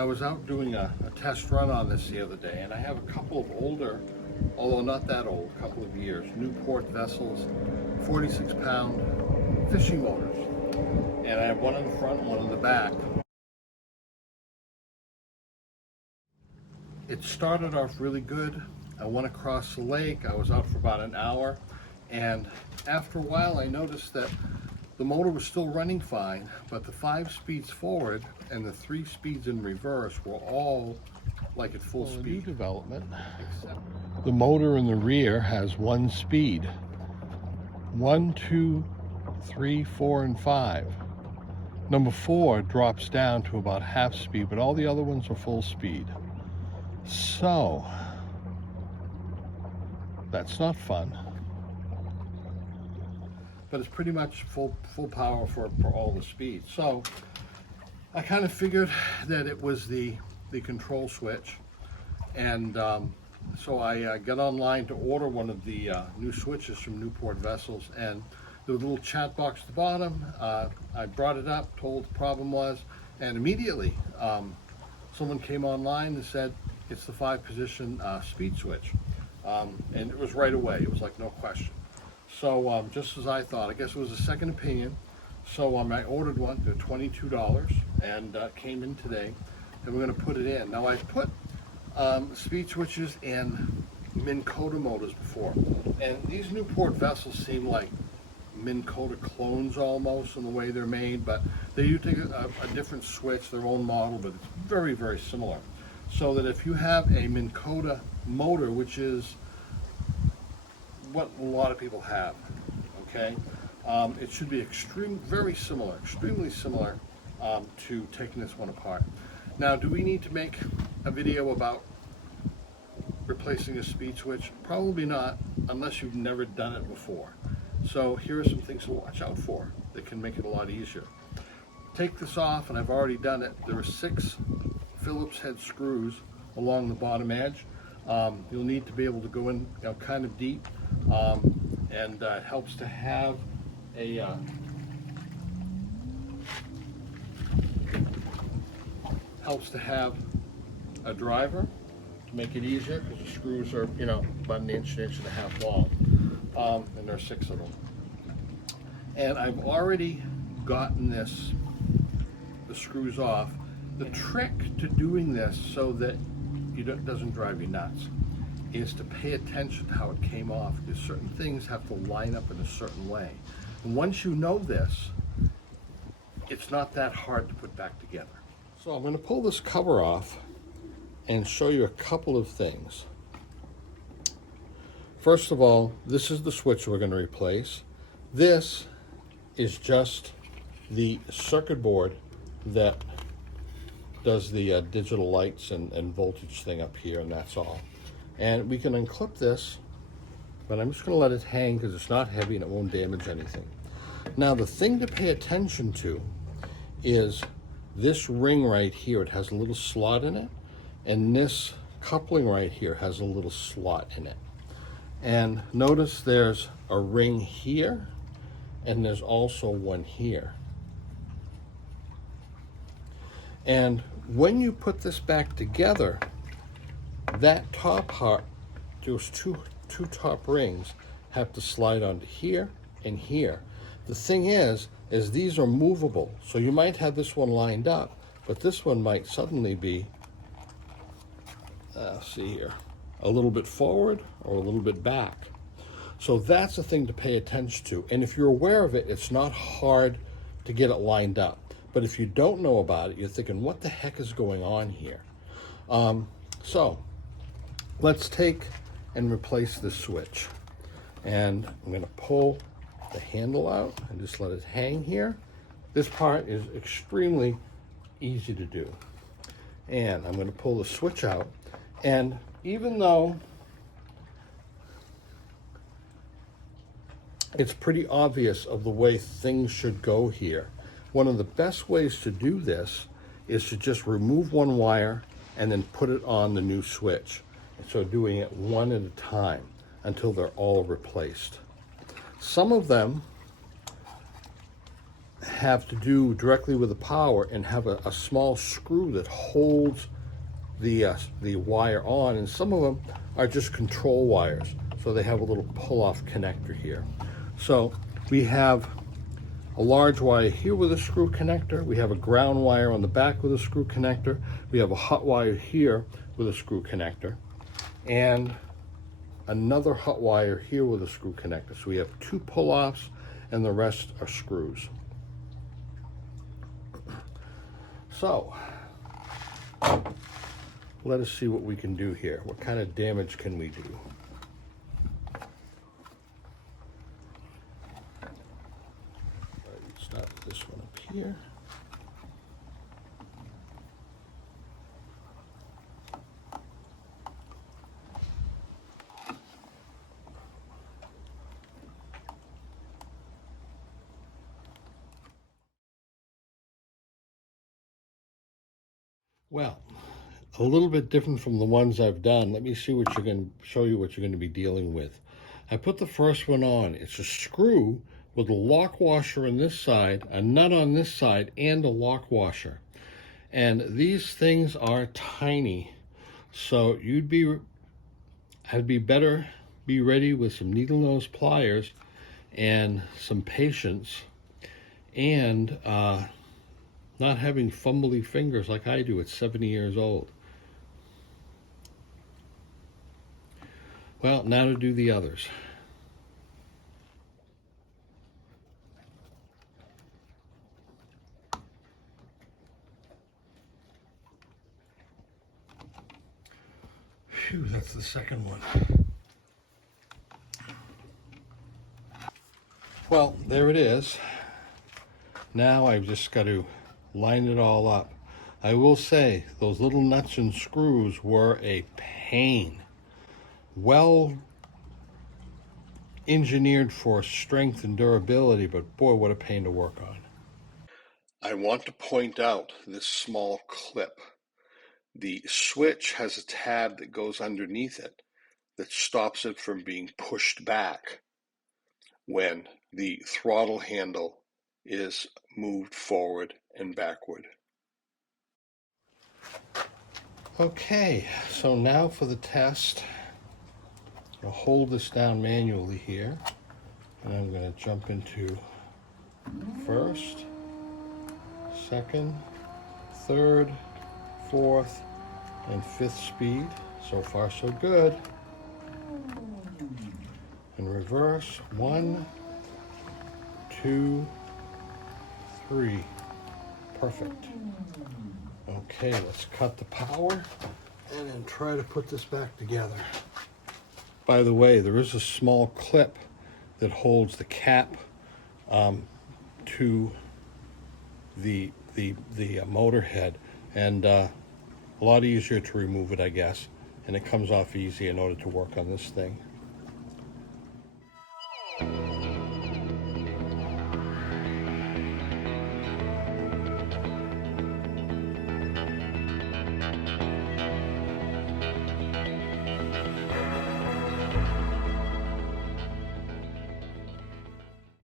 I was out doing a test run on this the other day, and I have a couple of older, although not that old, a couple of years, Newport vessels, 46-pound fishing motors. And I have one in the front and one in the back. It started off really good. I went across the lake. I was out for about an hour, and after a while I noticed that the motor was still running fine, but the 5 speeds forward and the 3 speeds in reverse were all like at full speed. New development. The motor in the rear has 1 speed. 1, 2, 3, 4, and 5. Number 4 drops down to about half speed, but all the other ones are full speed. So, that's not fun. But it's pretty much full power for all the speeds. So I kind of figured that it was the control switch, and so I got online to order one of the new switches from Newport vessels, and there was a little chat box at the bottom. I brought it up, told what the problem was, and immediately someone came online and said it's the 5-position speed switch, and it was right away. It was like no question. So just as I thought, I guess it was a second opinion. So I ordered one for $22, and came in today, and we're going to put it in. Now I've put speed switches in Minn Kota motors before, and these Newport vessels seem like Minn Kota clones almost in the way they're made, but they do take a different switch, their own model, but it's very, very similar. So that if you have a Minn Kota motor, which is what a lot of people have, okay? It should be extremely similar to taking this one apart. Now, do we need to make a video about replacing a speed switch? Probably not, unless you've never done it before. So here are some things to watch out for that can make it a lot easier. Take this off, and I've already done it. There are 6 Phillips head screws along the bottom edge. You'll need to be able to go in kind of deep, and it helps to have a driver to make it easier, because the screws are about an inch and a half long, and there are 6 of them. And I've already gotten the screws off. The trick to doing this so that it doesn't drive you nuts is to pay attention to how it came off, because certain things have to line up in a certain way. And once you know this, it's not that hard to put back together. So I'm going to pull this cover off and show you a couple of things. First of all, this is the switch we're going to replace. This is just the circuit board that does the digital lights and voltage thing up here, and that's all. And we can unclip this, but I'm just going to let it hang because it's not heavy and it won't damage anything. Now, the thing to pay attention to is this ring right here. It has a little slot in it, and this coupling right here has a little slot in it. And notice there's a ring here, and there's also one here. And when you put this back together, that top part, those two top rings, have to slide onto here and here. The thing is these are movable, so you might have this one lined up, but this one might suddenly be, see here, a little bit forward or a little bit back. So that's the thing to pay attention to. And if you're aware of it, it's not hard to get it lined up. But if you don't know about it, you're thinking, what the heck is going on here? So let's take and replace this switch. And I'm going to pull the handle out and just let it hang here. This part is extremely easy to do. And I'm going to pull the switch out. And even though it's pretty obvious of the way things should go here, one of the best ways to do this is to just remove one wire and then put it on the new switch. And so doing it one at a time until they're all replaced. Some of them have to do directly with the power and have a small screw that holds the wire on, and some of them are just control wires, so they have a little pull-off connector here. So we have a large wire here with a screw connector, we have a ground wire on the back with a screw connector, we have a hot wire here with a screw connector, and another hot wire here with a screw connector. So we have 2 pull-offs and the rest are screws. So let us see what we can do here. What kind of damage can we do? Start with this one up here. Well, a little bit different from the ones I've done. Let me see what you're going to show you what you're going to be dealing with. I put the first one on. It's a screw with a lock washer on this side, a nut on this side, and a lock washer. And these things are tiny, so I'd be better be ready with some needle nose pliers and some patience, and not having fumbly fingers like I do at 70 years old. Well, now to do the others. Phew, that's the second one. Well, there it is. Now I've just got to line it all up. I will say those little nuts and screws were a pain. Well engineered for strength and durability, but boy, what a pain to work on. I want to point out this small clip. The switch has a tab that goes underneath it that stops it from being pushed back when the throttle handle is moved forward and backward. Okay, so now for the test. I'll hold this down manually here, and I'm going to jump into first, second, third, fourth, and fifth speed. So far, so good. And reverse, 1, 2, 3. Perfect. Okay, let's cut the power and then try to put this back together. By the way, there is a small clip that holds the cap to the motor head, and a lot easier to remove it, I guess, and it comes off easy in order to work on this thing.